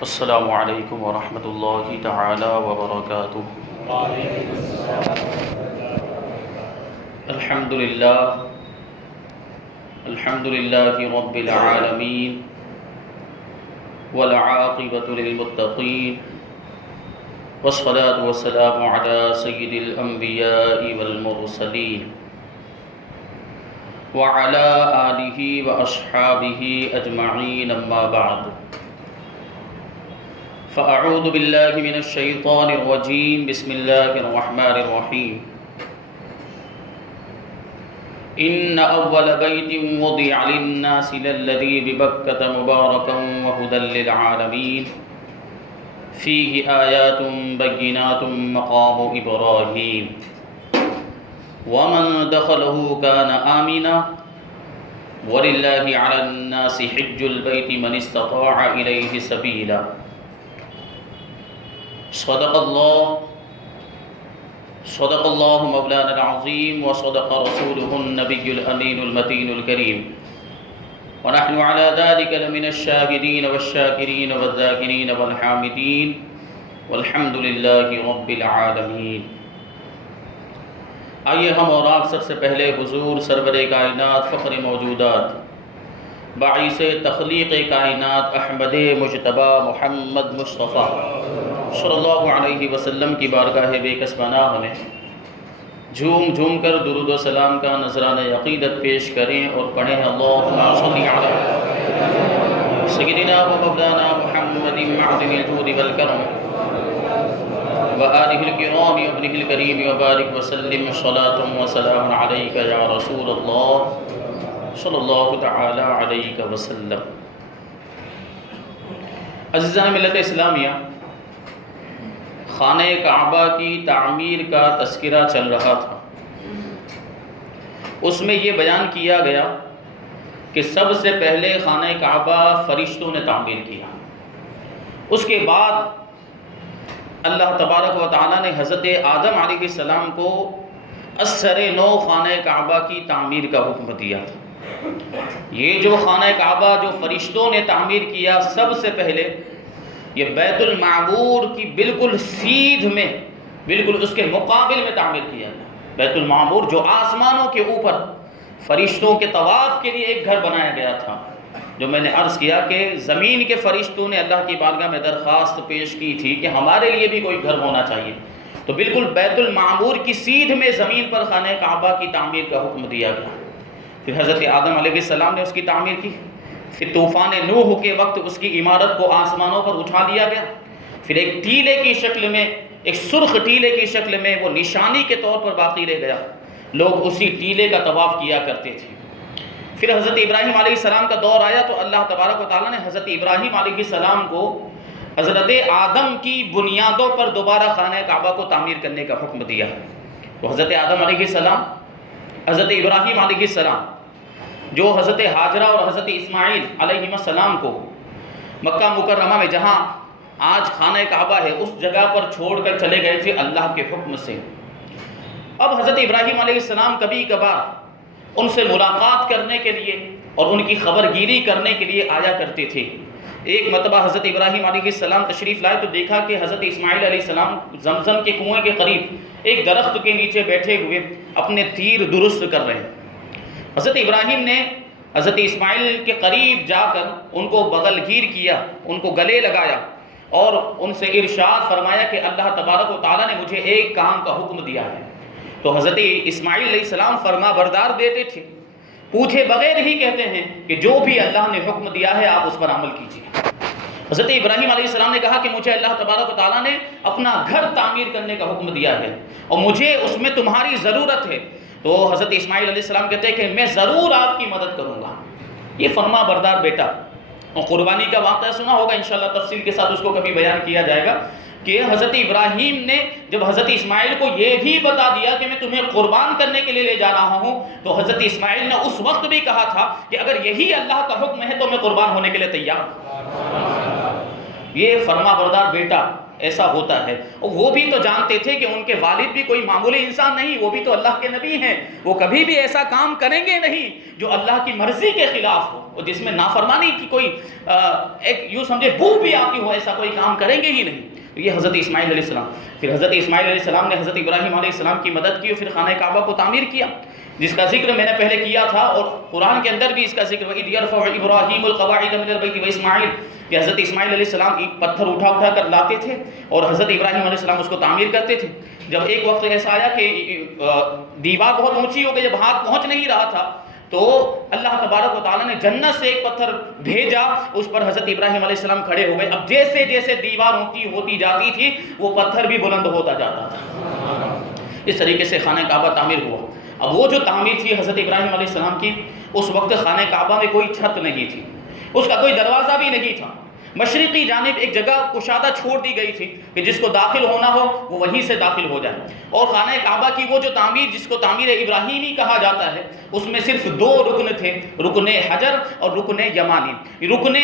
السلام علیکم ورحمۃ اللہ تعالی وبرکاتہ۔ الحمد للہ رب العالمین والعاقبۃ للمتقین والصلاة والسلام علی سید الانبیاء والمرسلین وعلی آلہ واصحابہ اجمعین، اما بعد فأعوذ باللہ من الشیطان الرجیم، بسم اللہ الرحمن الرحیم۔ ان اول بیت وضع للناس للذی ببکۃ مبارکا وہدی للعالمین فیہ آیات بینات مقام ابراہیم ومن دخلہ کان آمنا وللہ علی الناس حج البیت من استطاع الیہ سبیلا۔ صدق اللہ مولانا العظیم وصدق رسولہ النبی الامین المتین الکریم، ونحن على ذلك لمن الشاهدین والشاکرین والذاکرین والحامدین والحمد للہ رب العالمین۔ آئیے ہم اور آپ سب سے پہلے حضور سرور کائنات فخر موجودات باعث تخلیق کائنات احمد مجتبی محمد مصطفیٰ صلی اللہ علیہ وسلم کی بارگاہ بے کس پناہ میں جھوم جھوم کر درود و سلام کا نذرانہ عقیدت پیش کریں اور پڑھیں اللہم صلی علی سیدنا و مولانا محمد معدن الجود والکرم وآلہ الکرام ابنہ الکریم وبارک وسلم صلاة و سلام علیک یا رسول اللہ صلی اللہ تعالی علیہ وسلم۔ عزیزان ملت اسلامیہ، خانہ کعبہ کی تعمیر کا تذکرہ چل رہا تھا۔ اس میں یہ بیان کیا گیا کہ سب سے پہلے خانہ کعبہ فرشتوں نے تعمیر کیا، اس کے بعد اللہ تبارک و تعالیٰ نے حضرت آدم علیہ السلام کو اثر نو خانہ کعبہ کی تعمیر کا حکم دیا تھا۔ یہ جو خانہ کعبہ جو فرشتوں نے تعمیر کیا، سب سے پہلے یہ بیت المعمور کی بالکل سیدھ میں، بالکل اس کے مقابل میں تعمیر کیا گیا۔ بیت المعمور جو آسمانوں کے اوپر فرشتوں کے طواف کے لیے ایک گھر بنایا گیا تھا، جو میں نے عرض کیا کہ زمین کے فرشتوں نے اللہ کی بارگاہ میں درخواست پیش کی تھی کہ ہمارے لیے بھی کوئی گھر ہونا چاہیے، تو بالکل بیت المعمور کی سیدھ میں زمین پر خانہ کعبہ کی تعمیر کا حکم دیا گیا۔ پھر حضرت آدم علیہ السلام نے اس کی تعمیر کی، پھر طوفان نوح کے وقت اس کی عمارت کو آسمانوں پر اٹھا لیا گیا، پھر ایک ٹیلے کی شکل میں، ایک سرخ ٹیلے کی شکل میں وہ نشانی کے طور پر باقی رہ گیا، لوگ اسی ٹیلے کا طواف کیا کرتے تھے۔ پھر حضرت ابراہیم علیہ السلام کا دور آیا تو اللہ تبارک و تعالیٰ نے حضرت ابراہیم علیہ السلام کو حضرت آدم کی بنیادوں پر دوبارہ خانہ کعبہ کو تعمیر کرنے کا حکم دیا۔ تو حضرت آدم علیہ السلام، حضرت ابراہیم علیہ السلام جو حضرت ہاجرہ اور حضرت اسماعیل علیہ السلام کو مکہ مکرمہ میں جہاں آج خانہ کعبہ ہے اس جگہ پر چھوڑ کر چلے گئے تھے اللہ کے حکم سے۔ اب حضرت ابراہیم علیہ السلام کبھی کبھار ان سے ملاقات کرنے کے لیے اور ان کی خبرگیری کرنے کے لیے آیا کرتے تھے۔ ایک مرتبہ حضرت ابراہیم علیہ السلام تشریف لائے تو دیکھا کہ حضرت اسماعیل علیہ السلام زمزم کے کنویں کے قریب ایک درخت کے نیچے بیٹھے ہوئے اپنے تیر درست کر رہے ہیں۔ حضرت ابراہیم نے حضرت اسماعیل کے قریب جا کر ان کو بغل گیر کیا، ان کو گلے لگایا اور ان سے ارشاد فرمایا کہ اللہ تبارک و تعالیٰ نے مجھے ایک کام کا حکم دیا ہے۔ تو حضرت اسماعیل علیہ السلام فرما بردار بیٹے تھے، پوچھے بغیر ہی کہتے ہیں کہ جو بھی اللہ نے حکم دیا ہے آپ اس پر عمل کیجیے۔ حضرت ابراہیم علیہ السلام نے کہا کہ مجھے اللہ تبارک و تعالیٰ نے اپنا گھر تعمیر کرنے کا حکم دیا ہے اور مجھے اس میں تمہاری ضرورت ہے۔ تو حضرت اسماعیل علیہ السلام کہتے ہیں کہ میں ضرور آپ کی مدد کروں گا۔ یہ فرما بردار بیٹا، اور قربانی کا واقعہ سنا ہوگا، انشاءاللہ تفصیل کے ساتھ اس کو کبھی بیان کیا جائے گا کہ حضرت ابراہیم نے جب حضرت اسماعیل کو یہ بھی بتا دیا کہ میں تمہیں قربان کرنے کے لیے لے جا رہا ہوں، تو حضرت اسماعیل نے اس وقت بھی کہا تھا کہ اگر یہی اللہ کا حکم ہے تو میں قربان ہونے کے لیے تیار ہوں۔ یہ فرما بردار بیٹا ایسا ہوتا ہے، اور وہ بھی تو جانتے تھے کہ ان کے والد بھی کوئی معمولی انسان نہیں، وہ بھی تو اللہ کے نبی ہیں، وہ کبھی بھی ایسا کام کریں گے نہیں جو اللہ کی مرضی کے خلاف ہو، اور جس میں نافرمانی کی کوئی ایک یوں سمجھے بو بھی آتی ہو، ایسا کوئی کام کریں گے ہی نہیں. یہ حضرت اسماعیل علیہ السلام. پھر حضرت اسماعیل علیہ السلام نے حضرت ابراہیم علیہ السلام کی مدد کی اور پھر خانہ کعبہ کو تعمیر کیا، جس کا ذکر میں نے پہلے کیا تھا، اور قرآن کے اندر بھی اس کا ذکر وَإِذْ يَرْفَعُ إِبْرَاهِيمُ الْقَوَاعِدَ مِنَ الْبَيْتِ وَإِسْمَاعِيلُ کہ حضرت اسماعیل علیہ السلام پتھر اٹھا کر لاتے تھے اور حضرت ابراہیم علیہ السلام اس کو تعمیر کرتے تھے. جب ایک وقت ایسا آیا کہ دیوار بہت اونچی ہو گئی، جب ہاتھ پہنچ نہیں رہا تھا تو اللہ تبارک و تعالیٰ نے جنت سے ایک پتھر بھیجا، اس پر حضرت ابراہیم علیہ السلام کھڑے ہو گئے. اب جیسے جیسے دیوار اونچی ہوتی جاتی تھی وہ پتھر بھی بلند ہوتا جاتا تھا. اس طریقے سے خانہ کعبہ تعمیر ہوا. اب وہ جو تعمیر تھی حضرت ابراہیم علیہ السلام کی، اس وقت خانہ کعبہ میں کوئی چھت نہیں تھی، اس کا کوئی دروازہ بھی نہیں تھا. مشرقی جانب ایک جگہ کشادہ چھوڑ دی گئی تھی کہ جس کو داخل ہونا ہو وہ وہیں سے داخل ہو جائے. اور خانہ کعبہ کی وہ جو تعمیر جس کو تعمیر ابراہیمی کہا جاتا ہے، اس میں صرف 2 رکن تھے، رکن حجر اور رکن یمانی. رکن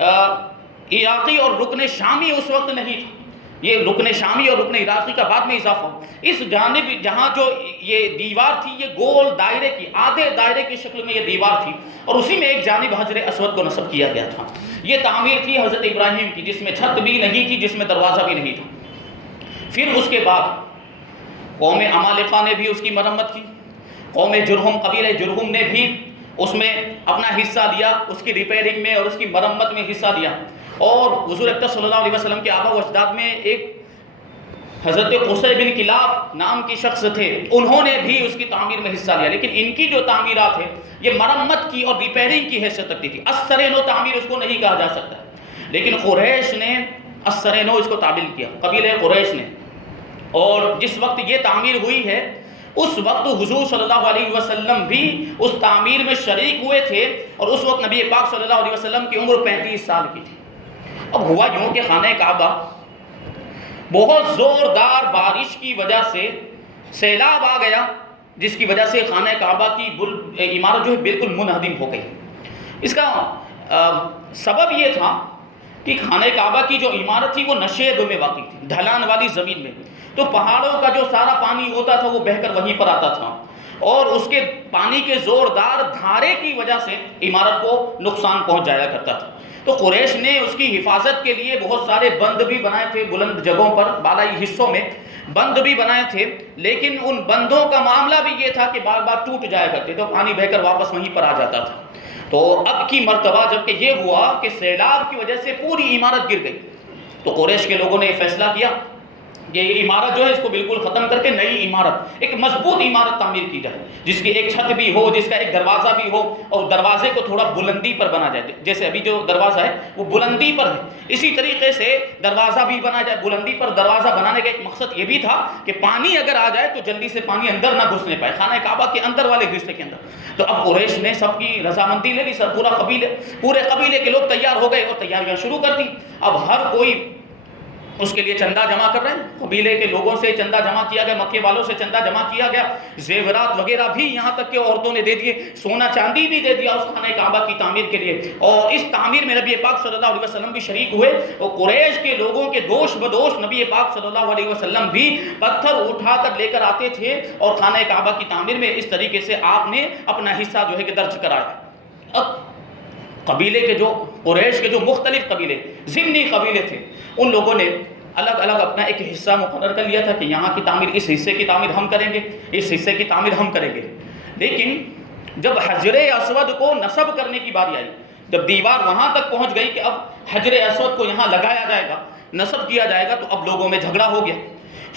عراقی اور رکن شامی اس وقت نہیں تھا. یہ رکن شامی اور رکن عراقی کا بعد میں اضافہ ہو. اس جانب جہاں جو یہ دیوار تھی، یہ گول دائرے کی، آدھے دائرے کی شکل میں یہ دیوار تھی، اور اسی میں ایک جانب حجر اسود کو نصب کیا گیا تھا. یہ تعمیر تھی حضرت ابراہیم کی، جس میں چھت بھی نہیں تھی، جس میں دروازہ بھی نہیں تھا. پھر اس کے بعد قوم عمالقہ نے بھی اس کی مرمت کی. قوم جرہم، قبیلہ جرہم نے بھی اس میں اپنا حصہ دیا، اس کی ریپیئرنگ میں اور اس کی مرمت میں حصہ دیا. اور حضور اکرم صلی اللہ علیہ وسلم کے آبا و اجداد میں ایک حضرت قصی بن کلاب نام کی شخص تھے، انہوں نے بھی اس کی تعمیر میں حصہ لیا. لیکن ان کی جو تعمیرات ہیں یہ مرمت کی اور ریپیئرنگ کی حیثیت رکھتی تھی. اثر نو تعمیر اس کو نہیں کہا جا سکتا، لیکن قریش نے اثر نو اس کو تعبیر کیا، قبیلہ قریش نے. اور جس وقت یہ تعمیر ہوئی ہے اس وقت حضور صلی اللہ علیہ وسلم بھی اس تعمیر میں شریک ہوئے تھے، اور اس وقت نبی پاک صلی اللہ علیہ وسلم کی عمر 35 سال کی تھی. اب ہوا یوں کہ خانہ کعبہ بہت زوردار بارش کی وجہ سے سیلاب آ گیا، جس کی وجہ سے خانہ کعبہ کی عمارت جو ہے بالکل منہدم ہو گئی. اس کا سبب یہ تھا کہ خانہ کعبہ کی جو عمارت تھی وہ نشیب میں واقع تھی، ڈھلان والی زمین میں. تو پہاڑوں کا جو سارا پانی ہوتا تھا وہ بہہ کر وہیں پر آتا تھا، اور اس کے پانی کے زوردار دھارے کی وجہ سے عمارت کو نقصان پہنچ جایا کرتا تھا. تو قریش نے اس کی حفاظت کے لیے بہت سارے بند بھی بنائے تھے، بلند جگہوں پر بالائی حصوں میں بند بھی بنائے تھے. لیکن ان بندوں کا معاملہ بھی یہ تھا کہ بار بار ٹوٹ جایا کرتے، تو پانی بہہ کر واپس وہیں پر آ جاتا تھا. تو اب کی مرتبہ جب کہ یہ ہوا کہ سیلاب کی وجہ سے پوری عمارت گر گئی، تو قریش کے لوگوں نے یہ فیصلہ کیا کہ یہ عمارت جو ہے اس کو بالکل ختم کر کے نئی عمارت، ایک مضبوط عمارت تعمیر کی جائے، جس کی ایک چھت بھی ہو، جس کا ایک دروازہ بھی ہو، اور دروازے کو تھوڑا بلندی پر بنا جائے. جیسے ابھی جو دروازہ ہے وہ بلندی پر ہے، اسی طریقے سے دروازہ بھی بنا جائے بلندی پر. دروازہ بنانے کا ایک مقصد یہ بھی تھا کہ پانی اگر آ جائے تو جلدی سے پانی اندر نہ گھسنے پائے خانہ کعبہ کے اندر والے حصے کے اندر. تو اب قریش نے سب کی رضامندی لے لی، سب پورے قبیلے کے لوگ تیار ہو گئے اور تیاریاں شروع کر دی. اب ہر کوئی اس کے لیے چندہ جمع کر رہے ہیں. قبیلے کے لوگوں سے چندہ جمع کیا گیا، مکے والوں سے چندہ جمع کیا گیا، زیورات وغیرہ بھی یہاں تک کہ عورتوں نے دے دیے، سونا چاندی بھی دے دیا اس خانہ کعبہ کی تعمیر کے لیے. اور اس تعمیر میں نبی پاک صلی اللہ علیہ وسلم بھی شریک ہوئے، اور قریش کے لوگوں کے دوش بدوش نبی پاک صلی اللہ علیہ وسلم بھی پتھر اٹھا کر لے کر آتے تھے، اور خانہ کعبہ کی تعمیر میں اس طریقے سے آپ نے اپنا حصہ جو ہے کہ درج کرایا. اب قبیلے کے جو قریش کے جو مختلف قبیلے ضمنی قبیلے تھے، ان لوگوں نے الگ الگ اپنا ایک حصہ مقرر کر لیا تھا کہ یہاں کی تعمیر، اس حصے کی تعمیر ہم کریں گے، اس حصے کی تعمیر ہم کریں گے. لیکن جب حجر اسود کو نصب کرنے کی باری آئی، جب دیوار وہاں تک پہنچ گئی کہ اب حجر اسود کو یہاں لگایا جائے گا، نصب کیا جائے گا، تو اب لوگوں میں جھگڑا ہو گیا،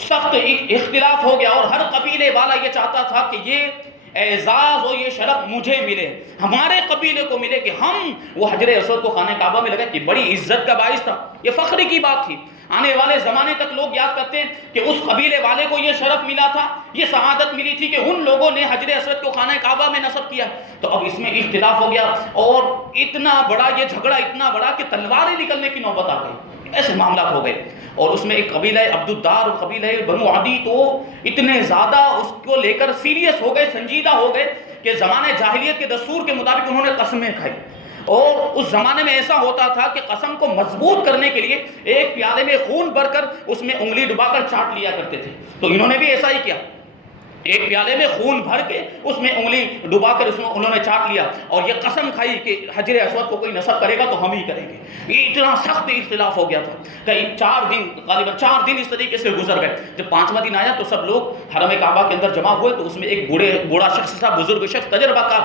سخت اختلاف ہو گیا. اور ہر قبیلے والا یہ چاہتا تھا کہ یہ اعزاز اور یہ شرف مجھے ملے، ہمارے قبیلے کو ملے کہ ہم وہ حجر اسود کو خانہ کعبہ میں لگائے. کہ بڑی عزت کا باعث تھا، یہ فخر کی بات تھی. آنے والے زمانے تک لوگ یاد کرتے ہیں کہ اس قبیلے والے کو یہ شرف ملا تھا، یہ سعادت ملی تھی کہ ان لوگوں نے حجر اسود کو خانہ کعبہ میں نصب کیا. تو اب اس میں اختلاف ہو گیا، اور اتنا بڑا یہ جھگڑا اتنا بڑا کہ تلواریں نکلنے کی نوبت آ گئی. ایسے معاملات ہو گئے. اور اس میں ایک قبیلہ عبد الدار اور قبیلہ بنو عدی تو اتنے زیادہ اس کو لے کر سیریس ہو گئے، سنجیدہ ہو گئے کہ زمانے جاہلیت کے دستور کے مطابق انہوں نے قسمیں کھائی. اور اس زمانے میں ایسا ہوتا تھا کہ قسم کو مضبوط کرنے کے لیے ایک پیالے میں خون بھر کر اس میں انگلی ڈبا کر چاٹ لیا کرتے تھے. تو انہوں نے بھی ایسا ہی کیا. ایک پیالے میں خون بھر کے اس میں انگلی ڈبا کر اس میں انہوں نے چاٹ لیا اور یہ قسم کھائی کہ حجر اسود کو کوئی نصب کرے گا تو ہم ہی کریں گے. یہ اتنا سخت اختلاف ہو گیا تھا. کئی 4 دن غالباً 4 دن اس طریقے سے گزر گئے. جب 5واں دن آیا تو سب لوگ حرم کعبہ کے اندر جمع ہوئے. تو اس میں ایک بوڑھا شخص تھا, بزرگ شخص, تجربہ کار.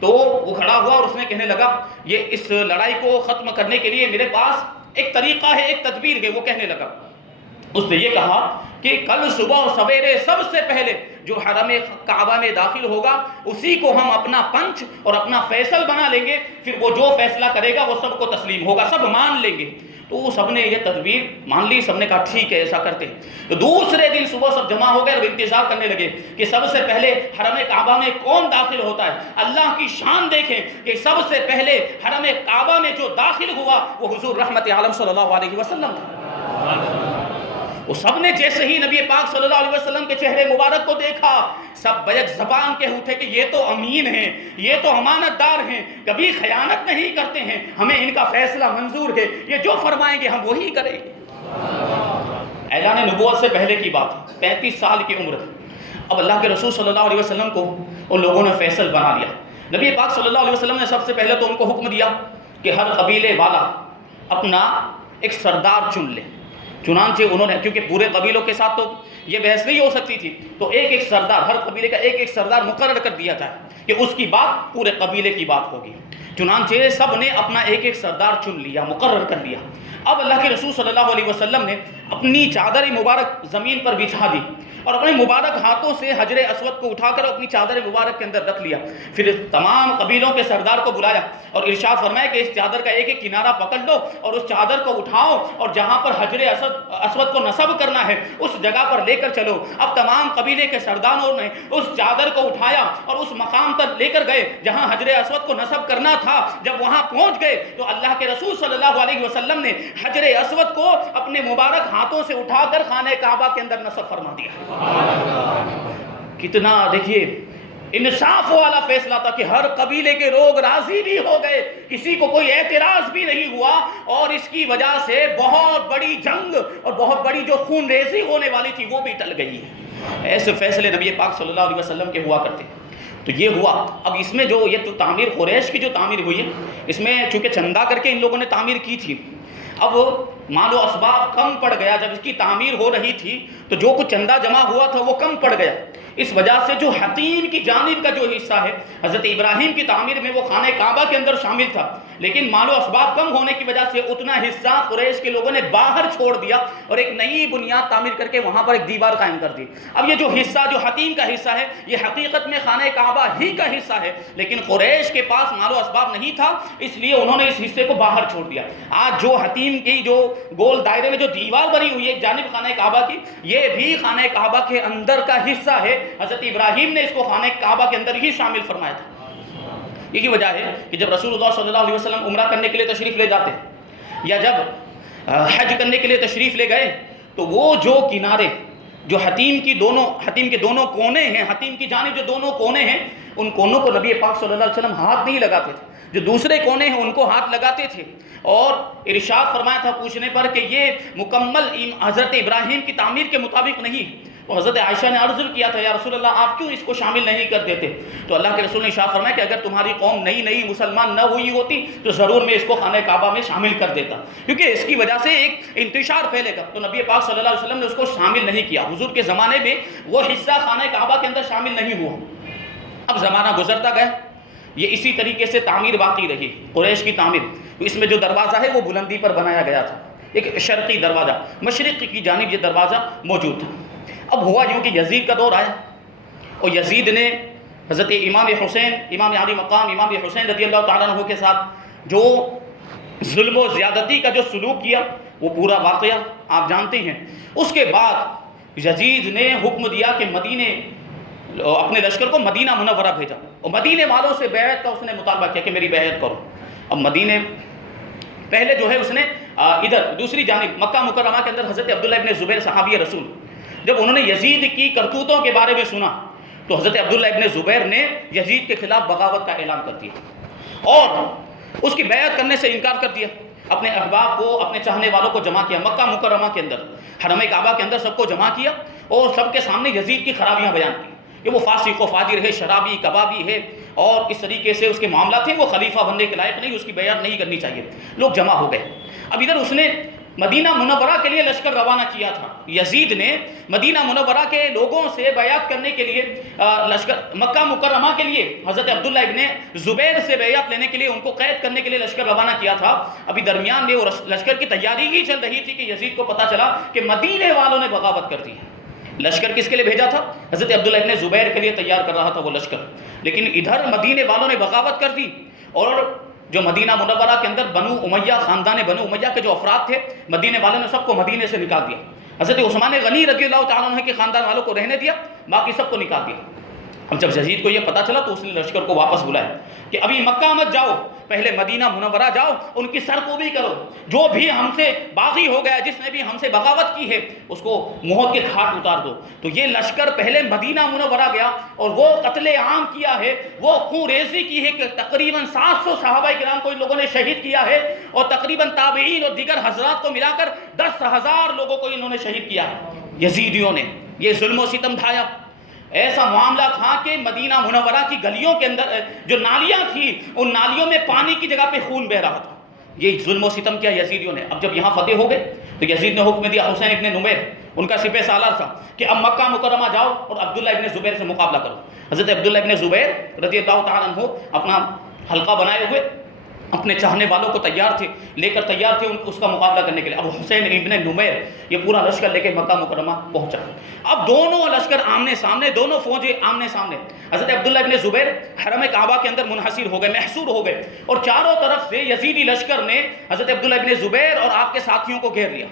تو وہ کھڑا ہوا اور اس نے کہنے لگا یہ اس لڑائی کو ختم کرنے کے لیے میرے پاس ایک طریقہ ہے, ایک تدبیر ہے. وہ کہنے لگا, اس نے یہ کہا کہ کل صبح اور سویرے سب سے پہلے جو حرم کعبہ میں داخل ہوگا اسی کو ہم اپنا پنچ اور اپنا فیصل بنا لیں گے, پھر وہ جو فیصلہ کرے گا وہ سب کو تسلیم ہوگا, سب مان لیں گے. تو سب نے یہ تدبیر مان لی, سب نے کہا ٹھیک ہے ایسا کرتے ہیں. تو دوسرے دن صبح سب جمع ہو گئے اور انتظار کرنے لگے کہ سب سے پہلے حرم کعبہ میں کون داخل ہوتا ہے. اللہ کی شان دیکھیں کہ سب سے پہلے حرم کعبہ میں جو داخل ہوا وہ حضور رحمت عالم صلی اللہ علیہ وسلم تھا. وہ سب نے جیسے ہی نبی پاک صلی اللہ علیہ وسلم کے چہرے مبارک کو دیکھا, سب بیک زبان کے اٹھے کہ یہ تو امین ہیں, یہ تو امانت دار ہیں, کبھی خیانت نہیں کرتے ہیں, ہمیں ان کا فیصلہ منظور ہے, یہ جو فرمائیں گے ہم وہی کریں گے. اعلان نبوت سے پہلے کی بات, 35 سال کی عمر. اب اللہ کے رسول صلی اللہ علیہ وسلم کو ان لوگوں نے فیصل بنا لیا. نبی پاک صلی اللہ علیہ وسلم نے سب سے پہلے تو ان کو حکم دیا کہ ہر قبیلے والا اپنا ایک سردار چن لے. چنانچہ انہوں نے, کیونکہ پورے قبیلوں کے ساتھ تو یہ بحث نہیں ہو سکتی تھی, تو ایک سردار, ہر قبیلے کا ایک سردار مقرر کر دیا جائے کہ اس کی بات پورے قبیلے کی بات ہوگی. چنانچہ سب نے اپنا ایک سردار چن لیا, مقرر کر لیا. اب اللہ کے رسول صلی اللہ علیہ وسلم نے اپنی چادر مبارک زمین پر بچھا دی اور اپنے مبارک ہاتھوں سے حجر اسود کو اٹھا کر اپنی چادر مبارک کے اندر رکھ لیا. پھر تمام قبیلوں کے سردار کو بلایا اور ارشاد فرمایا کہ اس چادر کا ایک کنارہ پکڑ لو اور اس چادر کو اٹھاؤ اور جہاں پر حجر اسود کو نصب کرنا ہے اس جگہ پر لے کر چلو. اب تمام قبیلے کے سرداروں نے اس چادر کو اٹھایا اور اس مقام پر لے کر گئے جہاں حجر اسود کو نصب کرنا تھا. جب وہاں پہنچ گئے تو اللہ کے رسول صلی اللہ علیہ وسلم نے حجر اسود کو اپنے مبارک ہاتھوں سے اٹھا کر خانہ کعبہ کے اندر نصب فرما دیا. کتنا دیکھیے انصاف والا فیصلہ تھا کہ ہر قبیلے کے لوگ راضی بھی ہو گئے, کسی کو کوئی اعتراض بھی نہیں ہوا, اور اس کی وجہ سے بہت بڑی جنگ اور بہت بڑی جو خون ریزی ہونے والی تھی وہ بھی ٹل گئی ہے. ایسے فیصلے نبی پاک صلی اللہ علیہ وسلم کے ہوا کرتے. تو یہ ہوا. اب اس میں جو یہ تو تعمیر قریش کی جو تعمیر ہوئی ہے, اس میں چونکہ چندہ کر کے ان لوگوں نے تعمیر کی تھی, اب مال و اسباب کم پڑ گیا. جب اس کی تعمیر ہو رہی تھی تو جو کچھ چندہ جمع ہوا تھا وہ کم پڑ گیا. اس وجہ سے جو حتیم کی جانب کا جو حصہ ہے حضرت ابراہیم کی تعمیر میں وہ خانہ کعبہ کے اندر شامل تھا, لیکن مال و اسباب کم ہونے کی وجہ سے اتنا حصہ قریش کے لوگوں نے باہر چھوڑ دیا اور ایک نئی بنیاد تعمیر کر کے وہاں پر ایک دیوار قائم کر دی. اب یہ جو حصہ جو حتیم کا حصہ ہے یہ حقیقت میں خانہ کعبہ ہی کا حصہ ہے, لیکن قریش کے پاس مال و اسباب نہیں تھا اس لیے انہوں نے اس حصے کو باہر چھوڑ دیا. آج جو حتیم کی جو گول دائرے میں جو دیوار بنی ہوئی ہے ایک جانب خانہ کعبہ کی, یہ بھی خانہ کعبہ کے اندر کا حصہ ہے. حضرت ابراہیم نے اس کو خانہ کعبہ کے اندر ہی شامل فرمایا تھا. یہی وجہ ہے کہ جب رسول اللہ صلی اللہ علیہ وسلم عمرہ کرنے کے لیے تشریف لے جاتے یا جب حج کرنے کے لیے تشریف لے گئے تو وہ جو کنارے جو حتیم کے دونوں کونے ہیں, حتیم کی جانب جو دونوں کونے ہیں, ان کونوں کو نبی پاک صلی اللہ علیہ وسلم ہاتھ نہیں لگاتے تھے. جو دوسرے کونے ہیں ان کو ہاتھ لگاتے تھے اور ارشاد فرمایا تھا پوچھنے پر کہ یہ مکمل حضرت ابراہیم کی تعمیر کے مطابق نہیں. تو حضرت عائشہ نے عرض کیا تھا یا رسول اللہ آپ کیوں اس کو شامل نہیں کر دیتے؟ تو اللہ کے رسول نے ارشاد فرمایا کہ اگر تمہاری قوم نئی مسلمان نہ ہوئی ہوتی تو ضرور میں اس کو خانہ کعبہ میں شامل کر دیتا, کیونکہ اس کی وجہ سے ایک انتشار پھیلے گا. تو نبی پاک صلی اللہ علیہ وسلم نے اس کو شامل نہیں کیا. حضور کے زمانے میں وہ حصہ خانہ کعبہ کے اندر شامل نہیں ہوا. اب زمانہ گزرتا گیا, یہ اسی طریقے سے تعمیر باقی رہی قریش کی تعمیر. اس میں جو دروازہ ہے وہ بلندی پر بنایا گیا تھا, ایک شرقی دروازہ, مشرق کی جانب یہ دروازہ موجود تھا. اب ہوا یوں کہ یزید کا دور آیا اور یزید نے حضرت امام حسین, امام علی مقام امام حسین رضی اللہ تعالیٰ عنہ کے ساتھ جو ظلم و زیادتی کا جو سلوک کیا وہ پورا واقعہ آپ جانتے ہیں. اس کے بعد یزید نے حکم دیا کہ اپنے لشکر کو مدینہ منورہ بھیجا اور مدینے والوں سے بیعت کا اس نے مطالبہ کیا کہ میری بیعت کرو. اب مدینے پہلے جو ہے اس نے ادھر دوسری جانب مکہ مکرمہ کے اندر حضرت عبداللہ ابن زبیر صحابی رسول, جب انہوں نے یزید کی کرتوتوں کے بارے میں سنا تو حضرت عبداللہ ابن زبیر نے یزید کے خلاف بغاوت کا اعلان کر دیا اور اس کی بیعت کرنے سے انکار کر دیا. اپنے احباب کو, اپنے چاہنے والوں کو جمع کیا مکہ مکرمہ کے اندر, حرم کعبہ کے اندر سب کو جمع کیا اور سب کے سامنے یزید کی خرابیاں بیان کی کہ وہ فاسق و فاجر ہے، شرابی کبابی ہے اور اس طریقے سے اس کے معاملات ہیں، وہ خلیفہ بننے کے لائق نہیں، اس کی بیعت نہیں کرنی چاہیے۔ لوگ جمع ہو گئے۔ اب ادھر اس نے مدینہ منورہ کے لیے لشکر روانہ کیا تھا، یزید نے مدینہ منورہ کے لوگوں سے بیعت کرنے کے لیے لشکر مکہ مکرمہ کے لیے حضرت عبداللہ ابن زبیر سے بیعت لینے کے لیے ان کو قید کرنے کے لیے لشکر روانہ کیا تھا۔ ابھی درمیان میں وہ لشکر کی تیاری ہی چل رہی تھی کہ یزید کو پتہ چلا کہ مدینے والوں نے بغاوت کر دی ہے۔ لشکر کس کے لیے بھیجا تھا؟ حضرت عبداللہ ابن زبیر کے لیے تیار کر رہا تھا وہ لشکر، لیکن ادھر مدینے والوں نے بغاوت کر دی اور جو مدینہ منورہ کے اندر بنو امیہ، خاندان بنو امیہ کے جو افراد تھے، مدینے والوں نے سب کو مدینے سے نکال دیا۔ حضرت عثمان غنی رضی اللہ تعالیٰ عنہ کے خاندان والوں کو رہنے دیا، باقی سب کو نکال دیا۔ اب جب یزید کو یہ پتا چلا تو اس نے لشکر کو واپس بلایا کہ ابھی مکہ مت جاؤ، پہلے مدینہ منورہ جاؤ، ان کی سرکوبی کرو، جو بھی ہم سے باغی ہو گیا، جس نے بھی ہم سے بغاوت کی ہے، اس کو موت کے گھاٹ اتار دو۔ تو یہ لشکر پہلے مدینہ منورہ گیا اور وہ قتل عام کیا ہے، وہ خون ریزی کی ہے کہ تقریباً 700 صحابہ کرام کو ان لوگوں نے شہید کیا ہے، اور تقریباً تابعین اور دیگر حضرات کو ملا کر 10,000 لوگوں کو انہوں نے شہید کیا ہے یزیدیوں نے۔ یہ ظلم و ستم ڈھایا۔ ایسا معاملہ تھا کہ مدینہ منورہ کی گلیوں کے اندر جو نالیاں تھیں، ان نالیوں میں پانی کی جگہ پہ خون بہ رہا تھا۔ یہ ظلم و ستم کیا یزیدیوں نے۔ اب جب یہاں فتح ہو گئے تو یزید نے حکم دیا، حسین ابن نمیر ان کا سپہ سالار تھا، کہ اب مکہ مکرمہ جاؤ اور عبداللہ ابن زبیر سے مقابلہ کرو۔ حضرت عبداللہ ابن زبیر رضی اللہ تعالیٰ عنہ اپنا حلقہ بنائے ہوئے اپنے چاہنے والوں کو تیار تھے، لے کر تیار تھے اس کا مقابلہ کرنے کے لیے۔ اب حسین ابن نمیر یہ پورا لشکر لے کے مکہ مکرمہ پہنچا۔ اب دونوں لشکر آمنے سامنے، دونوں فوجیں آمنے سامنے۔ حضرت عبداللہ ابن زبیر حرم کعبہ کے اندر منحصر ہو گئے، محصور ہو گئے، اور چاروں طرف سے یزیدی لشکر نے حضرت عبداللہ ابن زبیر اور آپ کے ساتھیوں کو گھیر لیا۔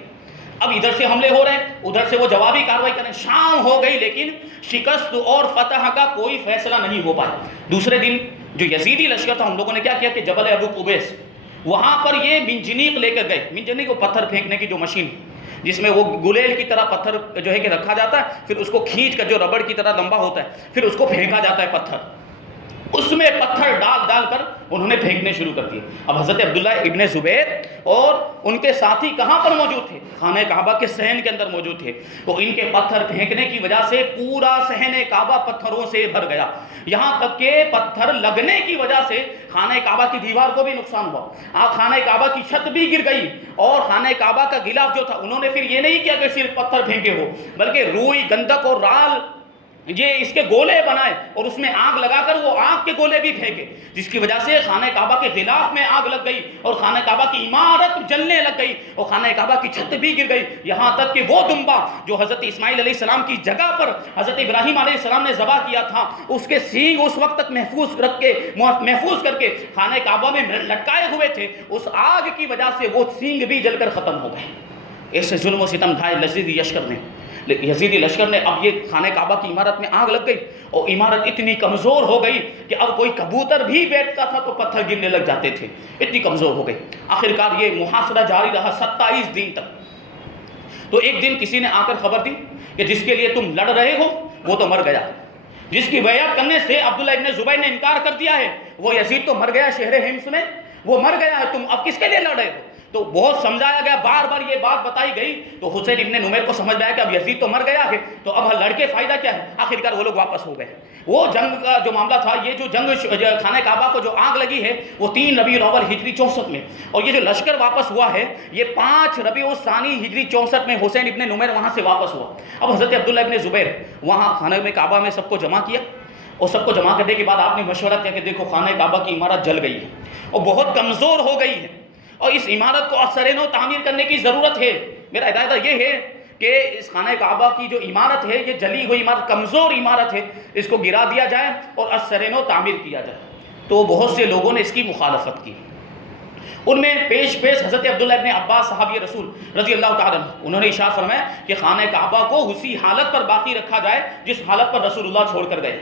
اب ادھر سے حملے ہو رہے ہیں، ادھر سے وہ جوابی کارروائی کر رہے ہیں۔ شام ہو گئی لیکن شکست اور فتح کا کوئی فیصلہ نہیں ہو پایا۔ دوسرے دن جو یزیدی لشکر تھا، ہم لوگوں نے کیا کیا کہ جبل ابو قبیس، وہاں پر یہ منجنیق لے کر گئے۔ منجنیق کو پتھر پھینکنے کی جو مشین، جس میں وہ گلیل کی طرح پتھر جو ہے کہ رکھا جاتا ہے، پھر اس کو کھینچ کر جو ربڑ کی طرح لمبا ہوتا ہے، پھر اس کو پھینکا جاتا ہے پتھر، اس میں پتھر ڈال ڈال کر انہوں نے پھینکنے شروع کر دیے۔ اب حضرت عبداللہ ابن زبیر اور ان کے ساتھی کہاں پر موجود تھے؟ خانہ کعبہ کے صحن کے اندر موجود تھے۔ تو ان کے پتھر پھینکنے کی وجہ سے پورا صحن کعبہ پتھروں سے بھر گیا، یہاں تک کہ پتھر لگنے کی وجہ سے خانہ کعبہ کی دیوار کو بھی نقصان ہوا، خانہ کعبہ کی چھت بھی گر گئی، اور خانہ کعبہ کا غلاف جو تھا، انہوں نے پھر یہ نہیں کیا کہ صرف پتھر پھینکے ہو، بلکہ روئی، گندک اور رال یہ اس کے گولے بنائے اور اس میں آگ لگا کر وہ آگ کے گولے بھی پھینکے، جس کی وجہ سے خانہ کعبہ کے غلاف میں آگ لگ گئی اور خانہ کعبہ کی عمارت جلنے لگ گئی اور خانہ کعبہ کی چھت بھی گر گئی، یہاں تک کہ وہ دمبا جو حضرت اسماعیل علیہ السلام کی جگہ پر حضرت ابراہیم علیہ السلام نے ذبح کیا تھا، اس کے سینگ اس وقت تک محفوظ کر کے خانہ کعبہ میں لٹکائے ہوئے تھے، اس آگ کی وجہ سے وہ سینگ بھی جل کر ختم ہو گئے۔ ایسے ظلم و ستم ڈھائے یزیدی لشکر نے۔ اب یہ خانہ کعبہ کی عمارت میں آگ لگ گئی اور عمارت اتنی کمزور ہو گئی کہ اب کوئی کبوتر بھی بیٹھتا تھا تو پتھر گرنے لگ جاتے تھے، اتنی کمزور ہو گئی۔ آخرکار یہ محاصرہ جاری رہا 27 دن تک۔ تو ایک دن کسی نے آ کر خبر دی کہ جس کے لیے تم لڑ رہے ہو وہ تو مر گیا، جس کی بیعت کرنے سے عبداللہ ابن زبیر نے انکار کر دیا ہے، وہ یزید تو مر گیا شہر حمص میں، وہ مر گیا ہے، تم اب کس کے لیے لڑ رہے ہو؟ تو بہت سمجھایا گیا، بار بار یہ بات بتائی گئی، تو حسین ابن نمیر کو سمجھ میں آیا کہ اب یزید تو مر گیا ہے، تو اب لڑ کے فائدہ کیا ہے؟ آخرکار وہ لوگ واپس ہو گئے۔ وہ جنگ کا جو معاملہ تھا، یہ جو جنگ خانہ کعبہ کو جو آگ لگی ہے وہ 3 ربیع الاول ہجری 64 میں، اور یہ جو لشکر واپس ہوا ہے یہ 5 ربیع الثانی ہجری 64 میں حسین ابن نمیر وہاں سے واپس ہوا۔ اب حضرت عبداللہ ابن زبیر وہاں خانہ میں کعبہ میں سب کو جمع کیا، اور سب کو جمع کرنے کے بعد آپ نے مشورہ کیا کہ دیکھو خانہ کعبہ کی عمارت جل گئی ہے اور بہت کمزور ہو گئی ہے، اور اس عمارت کو اثر نو تعمیر کرنے کی ضرورت ہے۔ میرا ہدایت یہ ہے کہ اس خانہ کعبہ کی جو عمارت ہے، یہ جلی ہوئی عمارت، کمزور عمارت ہے، اس کو گرا دیا جائے اور اثر نو تعمیر کیا جائے۔ تو بہت سے لوگوں نے اس کی مخالفت کی، ان میں پیش حضرت عبداللہ ابن عباس صحابی رسول رضی اللہ تعالیٰ عنہ، انہوں نے ارشاد فرمایا کہ خانہ کعبہ کو اسی حالت پر باقی رکھا جائے جس حالت پر رسول اللہ چھوڑ کر گئے،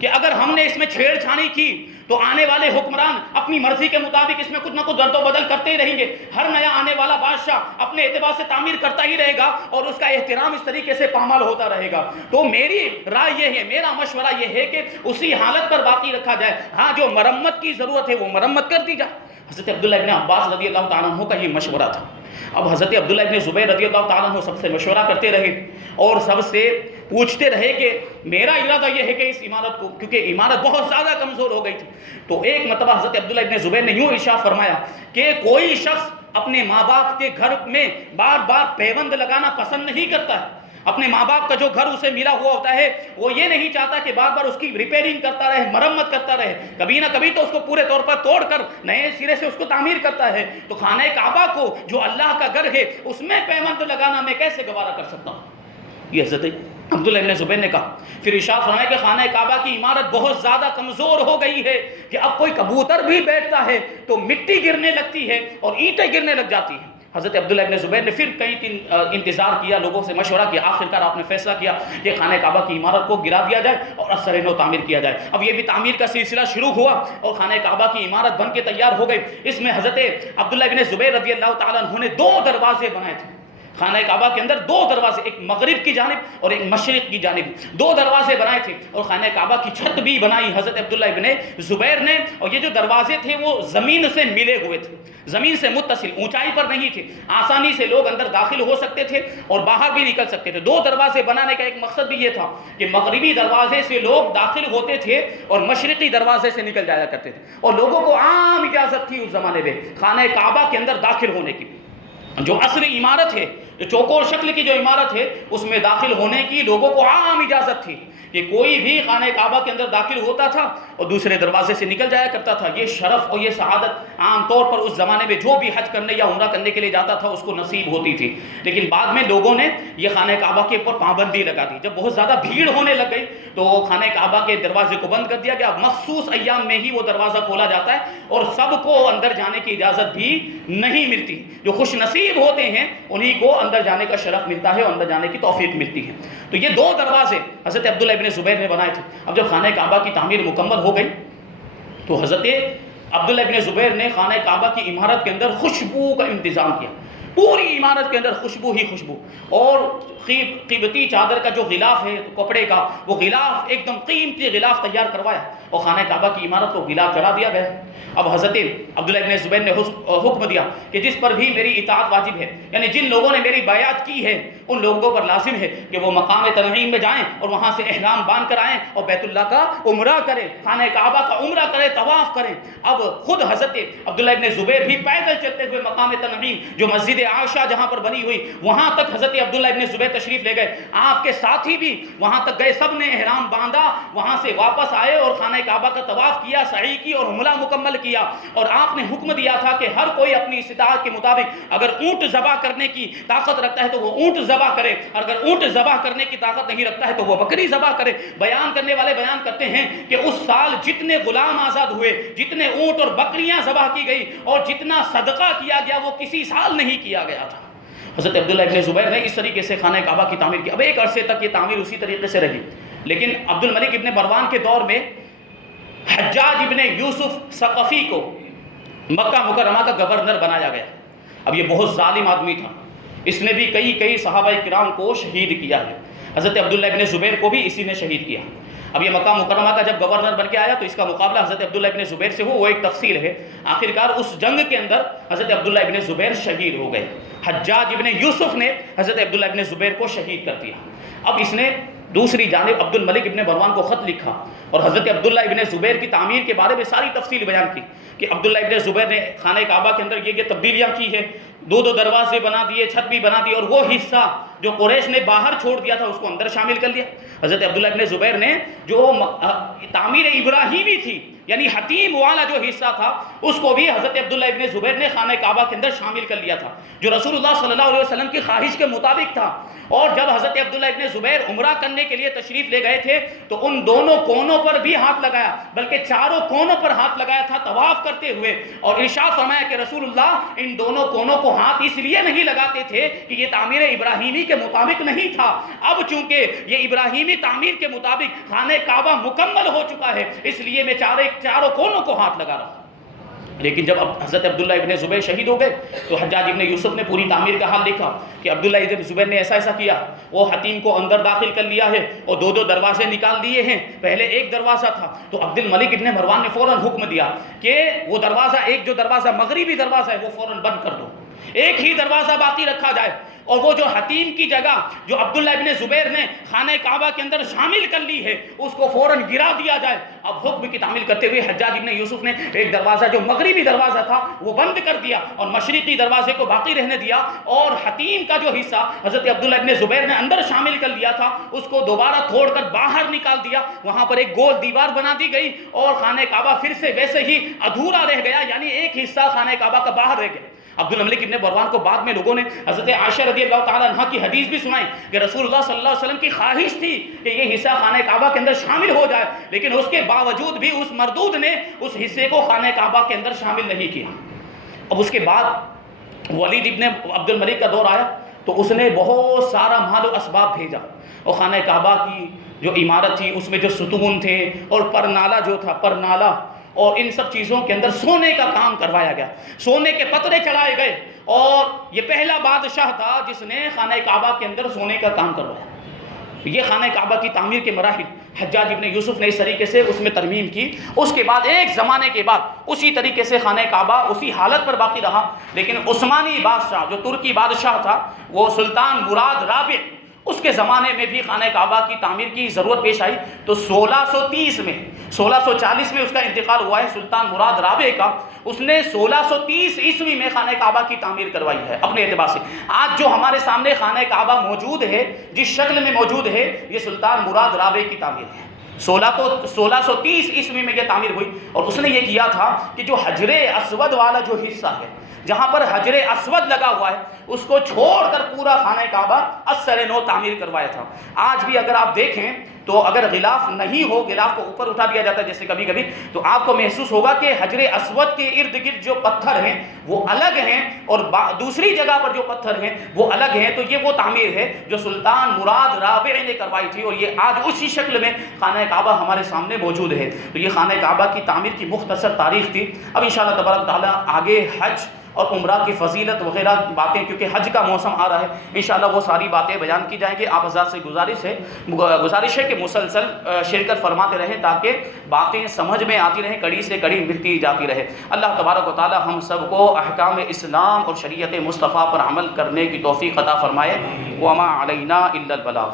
کہ اگر ہم نے اس میں چھیڑ چھانی کی تو آنے والے حکمران اپنی مرضی کے مطابق اس میں کچھ نہ کچھ رد و بدل کرتے ہی رہیں گے، ہر نیا آنے والا بادشاہ اپنے اعتبار سے تعمیر کرتا ہی رہے گا اور اس کا احترام اس طریقے سے پامال ہوتا رہے گا۔ تو میری رائے یہ ہے، میرا مشورہ یہ ہے کہ اسی حالت پر باقی رکھا جائے، ہاں جو مرمت کی ضرورت ہے وہ مرمت کر دی جائے۔ حضرت عبداللہ ابن عباس رضی اللہ تعالیٰ عنہ کا یہ مشورہ تھا۔ اب حضرت عبداللہ ابن زبیر رضی اللہ تعالیٰ عنہ سب سے مشورہ کرتے رہے اور سب سے پوچھتے رہے کہ میرا ارادہ یہ ہے کہ اس عمارت کو، کیونکہ عمارت بہت زیادہ کمزور ہو گئی تھی، تو ایک مرتبہ حضرت عبداللہ ابن زبیر نے یوں ارشاد فرمایا کہ کوئی شخص اپنے ماں باپ کے گھر میں بار بار پیوند لگانا پسند نہیں کرتا ہے. اپنے ماں باپ کا جو گھر اسے ملا ہوا ہوتا ہے وہ یہ نہیں چاہتا کہ بار بار اس کی ریپیئرنگ کرتا رہے، مرمت کرتا رہے، کبھی نہ کبھی تو اس کو پورے طور پر توڑ کر نئے سرے سے اس کو تعمیر کرتا ہے. تو خانہ کعبہ کو جو اللہ کا گھر ہے اس میں پیوند لگانا میں کیسے گوارا کر سکتا ہوں؟ یہ حضرت عبداللہ ابن زبیر نے کہا. پھر ارشاد فرمایا کہ خانہ کعبہ کی عمارت بہت زیادہ کمزور ہو گئی ہے کہ اب کوئی کبوتر بھی بیٹھتا ہے تو مٹی گرنے لگتی ہے اور اینٹیں گرنے لگ جاتی ہیں. حضرت عبداللہ ابن زبیر نے پھر کئی دن انتظار کیا، لوگوں سے مشورہ کیا، آخرکار آپ نے فیصلہ کیا کہ خانہ کعبہ کی عمارت کو گرا دیا جائے اور اثر نو تعمیر کیا جائے. اب یہ بھی تعمیر کا سلسلہ شروع ہوا اور خانہ کعبہ کی عمارت بن کے تیار ہو گئی. اس میں حضرت عبداللہ ابن زبیر رضی اللہ تعالیٰ عنہ نے 2 دروازے بنائے تھے. خانہ کعبہ کے اندر 2 دروازے، ایک مغرب کی جانب اور ایک مشرق کی جانب، 2 دروازے بنائے تھے اور خانہ کعبہ کی چھت بھی بنائی حضرت عبداللہ ابن زبیر نے. اور یہ جو دروازے تھے وہ زمین سے ملے ہوئے تھے، زمین سے متصل، اونچائی پر نہیں تھے، آسانی سے لوگ اندر داخل ہو سکتے تھے اور باہر بھی نکل سکتے تھے. 2 دروازے بنانے کا ایک مقصد بھی یہ تھا کہ مغربی دروازے سے لوگ داخل ہوتے تھے اور مشرقی دروازے سے نکل جایا کرتے تھے. اور لوگوں کو عام اجازت تھی اس زمانے میں خانہ کعبہ کے اندر داخل ہونے کی. جو اصلی عمارت ہے، جو چوکور شکل کی جو عمارت ہے، اس میں داخل ہونے کی لوگوں کو عام اجازت تھی کہ کوئی بھی خانہ کعبہ کے اندر داخل ہوتا تھا اور دوسرے دروازے سے نکل جایا کرتا تھا. یہ شرف اور یہ سعادت عام طور پر اس زمانے میں جو بھی حج کرنے یا عمرہ کرنے کے لیے جاتا تھا اس کو نصیب ہوتی تھی. لیکن بعد میں لوگوں نے یہ خانہ کعبہ کے اوپر پابندی لگا دی. جب بہت زیادہ بھیڑ ہونے لگ گئی تو خانہ کعبہ کے دروازے کو بند کر دیا گیا. مخصوص ایام میں ہی وہ دروازہ کھولا جاتا ہے اور سب کو اندر جانے کی اجازت بھی نہیں ملتی. جو خوش نصیب ہوتے ہیں انہی کو اندر جانے کا شرف ملتا ہے اور اندر جانے کی توفیق ملتی ہے. تو یہ 2 دروازے حضرت عبداللہ ابن زبیر نے بنائے تھے. اب جب خانہ کعبہ کی تعمیر مکمل ہو گئی تو حضرت عبداللہ ابن زبیر نے خانہ کعبہ کی عمارت کے اندر خوشبو کا انتظام کیا. پوری عمارت کے اندر خوشبو ہی خوشبو، اور قیمتی چادر کا جو غلاف ہے کپڑے کا، وہ غلاف ایک دم قیمتی غلاف تیار کروایا اور خانہ کعبہ کی عمارت کو غلاف چڑھا دیا گیا. اب حضرت عبداللہ ابن زبیر نے حکم دیا کہ جس پر بھی میری اطاعت واجب ہے، یعنی جن لوگوں نے میری بیعت کی ہے ان لوگوں پر لازم ہے کہ وہ مقام تنعیم میں جائیں اور وہاں سے احرام باندھ کر آئیں اور بیت اللہ کا عمرہ کریں، خانہ کعبہ کا عمرہ کریں، طواف کریں. اب خود حضرت عبداللہ ابن زبیر بھی پیدل چلتے ہوئے مقام تنعیم جو مسجد عائشہ جہاں پر بنی ہوئی وہاں تک حضرت عبداللہ ابن زبیر تشریف لے گئے. آپ کے ساتھی بھی وہاں تک گئے، سب نے احرام باندھا، وہاں سے واپس آئے اور خانہ کعبہ کا طواف کیا، سعی کی اور عمرہ مکمل کیا. اور آپ نے حکم دیا تھا کہ ہر کوئی اپنی استطاعت کے مطابق اگر اونٹ ذبح کرنے کی طاقت رکھتا ہے تو وہ اونٹ ذبح کرے، اگر اونٹ ذبح کرنے کی طاقت نہیں رکھتا ہے تو وہ بکری ذبح کرے. بیان کرنے والے بیان کرتے ہیں کہ اس سال جتنے غلام آزاد ہوئے، جتنے اونٹ اور بکریاں ذبح کی گئی اور جتنا صدقہ کیا گیا وہ کسی سال نہیں کیا گیا تھا. حضرت عبداللہ ابن زبیر نے اس طریقے سے خانہ کعبہ کی تعمیر کی. اب ایک عرصے تک یہ تعمیر اسی طریقے سے رہی، لیکن عبد الملک ابن مروان کے دور میں حجاج ابن یوسف ثقفی کو مکہ مکرمہ کا گورنر بنایا گیا. اب یہ بہت ظالم آدمی تھا، اس نے بھی کئی صحابہ کرام کو شہید کیا ہے. حضرت عبداللہ ابن زبیر کو بھی اسی نے شہید کیا. اب یہ مکہ مکرمہ کا جب گورنر بن کے آیا تو اس کا مقابلہ حضرت عبداللہ ابن زبیر سے ہو، وہ ایک تفصیل ہے. آخرکار اس جنگ کے اندر حضرت عبداللہ ابن زبیر شہید ہو گئے. حجاج ابن یوسف نے حضرت عبداللہ ابن زبیر کو شہید کر دیا. اب اس نے دوسری جانب عبد الملک ابن مروان کو خط لکھا اور حضرت عبداللہ ابن زبیر کی تعمیر کے بارے میں ساری تفصیل بیان کی کہ عبداللہ ابن زبیر نے خانہ کعبہ کے اندر یہ تبدیلیاں کی ہے، 2 دروازے بنا دیے، چھت بھی بنا دی، اور وہ حصہ جو قریش نے باہر چھوڑ دیا تھا اس کو اندر شامل کر لیا. حضرت عبداللہ ابن زبیر نے جو تعمیر ابراہیمی تھی، یعنی حتیم والا جو حصہ تھا، اس کو بھی حضرت عبداللہ ابن زبیر نے خانہ کعبہ کے اندر شامل کر لیا تھا، جو رسول اللہ صلی اللہ علیہ وسلم کی خواہش کے مطابق تھا. اور جب حضرت عبداللہ ابن زبیر عمرہ کرنے کے لیے تشریف لے گئے تھے تو ان دونوں کونوں پر بھی ہاتھ لگایا، بلکہ چاروں کونوں پر ہاتھ لگایا تھا طواف کرتے ہوئے، اور ارشاد فرمایا کہ رسول اللہ ان دونوں کونوں کو ہاتھ اس لیے نہیں لگاتے تھے کہ یہ تعمیر ابراہیمی کے مطابق نہیں تھا. اب چونکہ یہ ابراہیمی تعمیر کے مطابق خانہ کعبہ مکمل ہو چکا ہے، اس لیے میں چاروں کونوں کو ہاتھ لگا رہا ہوں. لیکن جب حضرت عبداللہ ابن زبیر شہید ہو گئے تو حجاج ابن یوسف نے پوری تعمیر کا حال لکھا کہ عبداللہ ابن زبیر نے ایسا کیا، وہ حتیم کو اندر داخل کر لیا ہے اور 2 دروازے نکال دیے ہیں. پہلے ایک دروازہ تھا تو عبد الملک ابن مروان نے فوراً حکم دیا کہ وہ دروازہ، ایک جو دروازہ مغربی دروازہ ہے وہ فوراً بند کر دو. ایک ہی دروازہ باقی رکھا جائے، اور وہ جو حتیم کی جگہ جو عبداللہ ابن زبیر نے خانہ کعبہ کے اندر شامل کر لی ہے اس کو فوراً گرا دیا جائے۔ اب حکم کی تعمیل کرتے ہوئے حجاج ابن یوسف نے ایک دروازہ جو مغربی دروازہ تھا وہ بند کر دیا اور مشرقی دروازے کو باقی رہنے دیا، اور حتیم کا جو حصہ حضرت عبداللہ ابن زبیر نے اندر شامل کر لیا تھا اس کو دوبارہ توڑ کر باہر نکال دیا، وہاں پر ایک گول دیوار بنا دی گئی اور خانہ کعبہ پھر سے ویسے ہی ادھورا رہ گیا، یعنی ایک حصہ خانہ کعبہ کا باہر رہ گیا۔ عبدالملک ابن مروان کو بعد میں لوگوں نے حضرت عائشہ رضی اللہ تعالیٰ عنہ کی حدیث بھی سنائی کہ رسول اللہ صلی اللہ علیہ وسلم کی خواہش تھی کہ یہ حصہ خانہ کعبہ کے اندر شامل ہو جائے، لیکن اس کے باوجود بھی اس مردود نے اس حصے کو خانہ کعبہ کے اندر شامل نہیں کیا۔ اب اس کے بعد ولید ابن عبد الملک کا دور آیا تو اس نے بہت سارا مال و اسباب بھیجا، اور خانہ کعبہ کی جو عمارت تھی اس میں جو ستون تھے اور پرنالہ جو تھا، پرنالہ اور ان سب چیزوں کے اندر سونے کا کام کروایا گیا، سونے کے پترے چڑھائے گئے، اور یہ پہلا بادشاہ تھا جس نے خانہ کعبہ کے اندر سونے کا کام کروایا۔ یہ خانہ کعبہ کی تعمیر کے مراحل حجاج ابن یوسف نے اس طریقے سے اس میں ترمیم کی۔ اس کے بعد ایک زمانے کے بعد اسی طریقے سے خانہ کعبہ اسی حالت پر باقی رہا، لیکن عثمانی بادشاہ جو ترکی بادشاہ تھا وہ سلطان مراد رابع، اس کے زمانے میں بھی خانہ کعبہ کی تعمیر کی ضرورت پیش آئی، تو 1630 میں 1640 میں اس کا انتقال ہوا ہے سلطان مراد رابع کا، اس نے 1630 عیسوی میں خانہ کعبہ کی تعمیر کروائی ہے اپنے اعتبار سے۔ آج جو ہمارے سامنے خانہ کعبہ موجود ہے جس شکل میں موجود ہے یہ سلطان مراد رابع کی تعمیر ہے۔ 1630 عیسوی میں یہ تعمیر ہوئی، اور اس نے یہ کیا تھا کہ جو حجر اسود والا جو حصہ ہے جہاں پر حجر اسود لگا ہوا ہے اس کو چھوڑ کر پورا خانہ کعبہ از سر نو تعمیر کروایا تھا۔ آج بھی اگر آپ دیکھیں تو اگر غلاف نہیں ہو، غلاف کو اوپر اٹھا دیا جاتا ہے جیسے کبھی کبھی، تو آپ کو محسوس ہوگا کہ حجر اسود کے ارد گرد جو پتھر ہیں وہ الگ ہیں اور دوسری جگہ پر جو پتھر ہیں وہ الگ ہیں، تو یہ وہ تعمیر ہے جو سلطان مراد رابع نے کروائی تھی، اور یہ آج اسی شکل میں خانہ کعبہ ہمارے سامنے موجود ہے۔ تو یہ خانہ کعبہ کی تعمیر کی مختصر تاریخ تھی۔ اب انشاءاللہ تبارک تعالیٰ آگے حج اور عمرہ کی فضیلت وغیرہ باتیں، کیونکہ حج کا موسم آ رہا ہے، انشاءاللہ وہ ساری باتیں بیان کی جائیں گی۔ آپ حضرات سے گزارش ہے کہ مسلسل شرکت فرماتے رہیں تاکہ باتیں سمجھ میں آتی رہیں، کڑی سے کڑی ملتی جاتی رہے۔ اللہ تبارک و تعالی ہم سب کو احکام اسلام اور شریعت مصطفیٰ پر عمل کرنے کی توفیق عطا فرمائے۔ وما علینا الا البلاغ۔